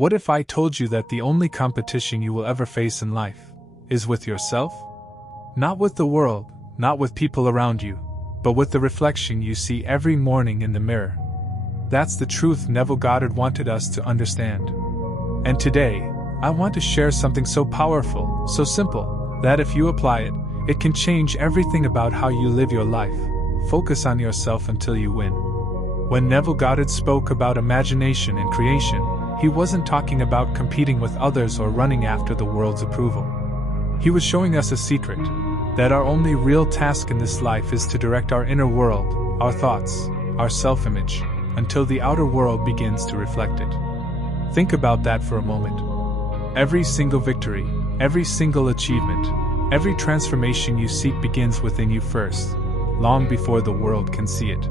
What if I told you that the only competition you will ever face in life is with yourself? Not with the world, not with people around you, but with the reflection you see every morning in the mirror. That's the truth Neville Goddard wanted us to understand. And today, I want to share something so powerful, so simple, that if you apply it, it can change everything about how you live your life. Focus on yourself until you win. When Neville Goddard spoke about imagination and creation, he wasn't talking about competing with others or running after the world's approval. He was showing us a secret, that our only real task in this life is to direct our inner world, our thoughts, our self-image, until the outer world begins to reflect it. Think about that for a moment. Every single victory, every single achievement, every transformation you seek begins within you first, long before the world can see it.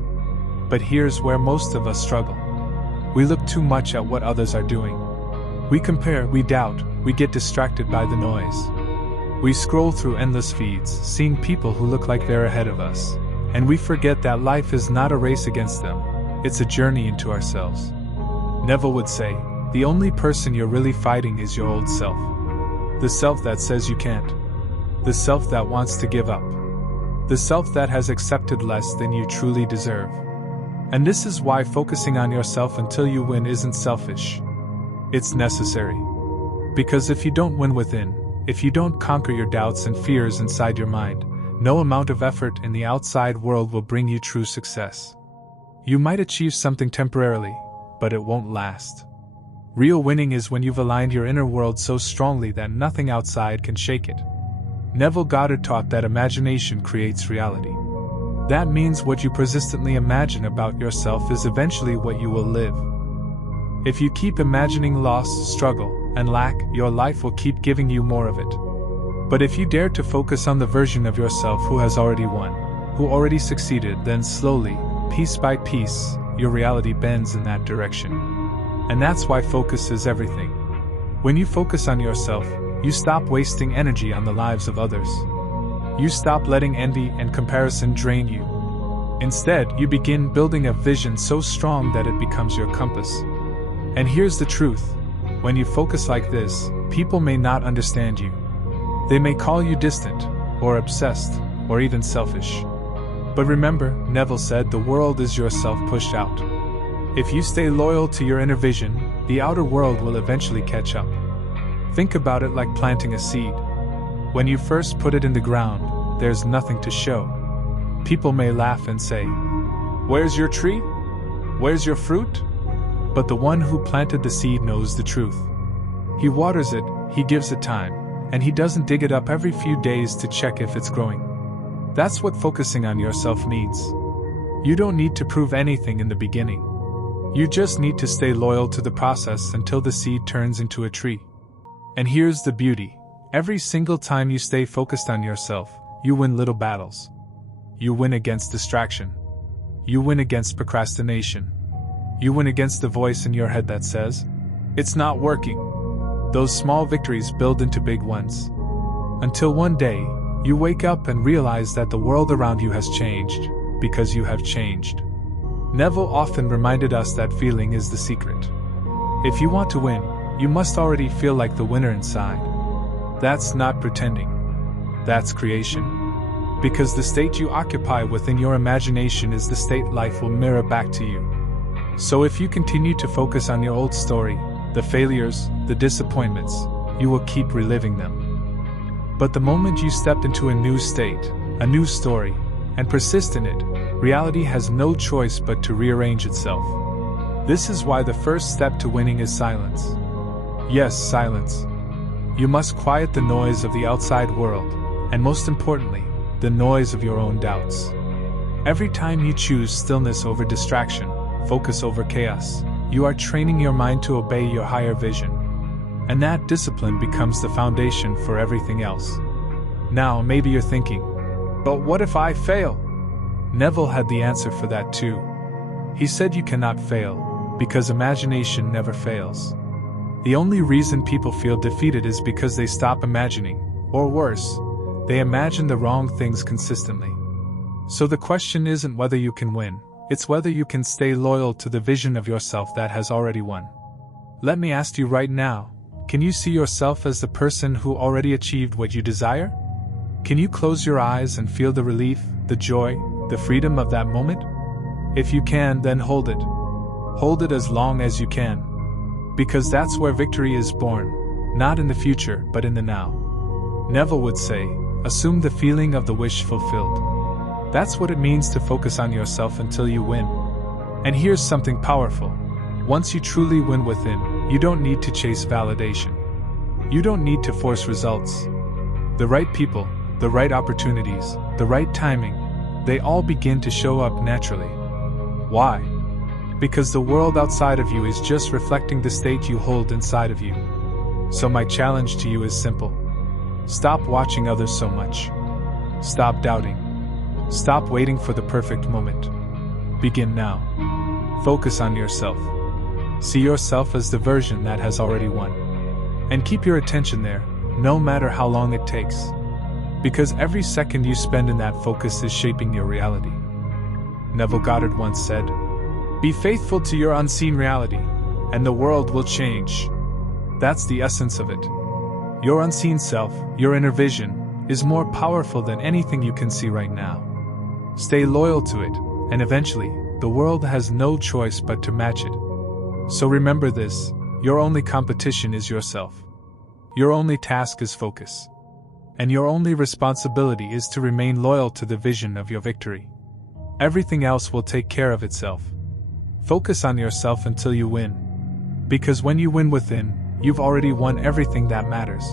But here's where most of us struggle. We look too much at what others are doing. We compare, we doubt, we get distracted by the noise. We scroll through endless feeds, seeing people who look like they're ahead of us, and we forget that life is not a race against them, it's a journey into ourselves. Neville would say, the only person you're really fighting is your old self. The self that says you can't. The self that wants to give up. The self that has accepted less than you truly deserve. And this is why focusing on yourself until you win isn't selfish. It's necessary. Because if you don't win within, if you don't conquer your doubts and fears inside your mind, no amount of effort in the outside world will bring you true success. You might achieve something temporarily, but it won't last. Real winning is when you've aligned your inner world so strongly that nothing outside can shake it. Neville Goddard taught that imagination creates reality. That means what you persistently imagine about yourself is eventually what you will live. If you keep imagining loss, struggle, and lack, your life will keep giving you more of it. But if you dare to focus on the version of yourself who has already won, who already succeeded, then slowly, piece by piece, your reality bends in that direction. And that's why focus is everything. When you focus on yourself, you stop wasting energy on the lives of others. You stop letting envy and comparison drain you. Instead, you begin building a vision so strong that it becomes your compass. And here's the truth. When you focus like this, people may not understand you. They may call you distant, or obsessed, or even selfish. But remember, Neville said, the world is yourself pushed out. If you stay loyal to your inner vision, the outer world will eventually catch up. Think about it like planting a seed. When you first put it in the ground, there's nothing to show. People may laugh and say, "Where's your tree? Where's your fruit?" But the one who planted the seed knows the truth. He waters it, he gives it time, and he doesn't dig it up every few days to check if it's growing. That's what focusing on yourself means. You don't need to prove anything in the beginning. You just need to stay loyal to the process until the seed turns into a tree. And here's the beauty. Every single time you stay focused on yourself, you win little battles. You win against distraction. You win against procrastination. You win against the voice in your head that says, "It's not working." Those small victories build into big ones. Until one day, you wake up and realize that the world around you has changed, because you have changed. Neville often reminded us that feeling is the secret. If you want to win, you must already feel like the winner inside. That's not pretending. That's creation. Because the state you occupy within your imagination is the state life will mirror back to you. So if you continue to focus on your old story, the failures, the disappointments, you will keep reliving them. But the moment you step into a new state, a new story, and persist in it, reality has no choice but to rearrange itself. This is why the first step to winning is silence. Yes, silence. You must quiet the noise of the outside world, and most importantly, the noise of your own doubts. Every time you choose stillness over distraction, focus over chaos, you are training your mind to obey your higher vision. And that discipline becomes the foundation for everything else. Now, maybe you're thinking, but what if I fail? Neville had the answer for that too. He said you cannot fail, because imagination never fails. The only reason people feel defeated is because they stop imagining, or worse, they imagine the wrong things consistently. So the question isn't whether you can win, it's whether you can stay loyal to the vision of yourself that has already won. Let me ask you right now, can you see yourself as the person who already achieved what you desire? Can you close your eyes and feel the relief, the joy, the freedom of that moment? If you can, then hold it. Hold it as long as you can. Because that's where victory is born, not in the future, but in the now. Neville would say, assume the feeling of the wish fulfilled. That's what it means to focus on yourself until you win. And here's something powerful. Once you truly win within, you don't need to chase validation. You don't need to force results. The right people, the right opportunities, the right timing, they all begin to show up naturally. Why? Because the world outside of you is just reflecting the state you hold inside of you. So my challenge to you is simple. Stop watching others so much. Stop doubting. Stop waiting for the perfect moment. Begin now. Focus on yourself. See yourself as the version that has already won. And keep your attention there, no matter how long it takes. Because every second you spend in that focus is shaping your reality. Neville Goddard once said, "Be faithful to your unseen reality, and the world will change." That's the essence of it. Your unseen self, your inner vision, is more powerful than anything you can see right now. Stay loyal to it, and eventually, the world has no choice but to match it. So remember this, your only competition is yourself. Your only task is focus. And your only responsibility is to remain loyal to the vision of your victory. Everything else will take care of itself. Focus on yourself until you win. Because when you win within, you've already won everything that matters.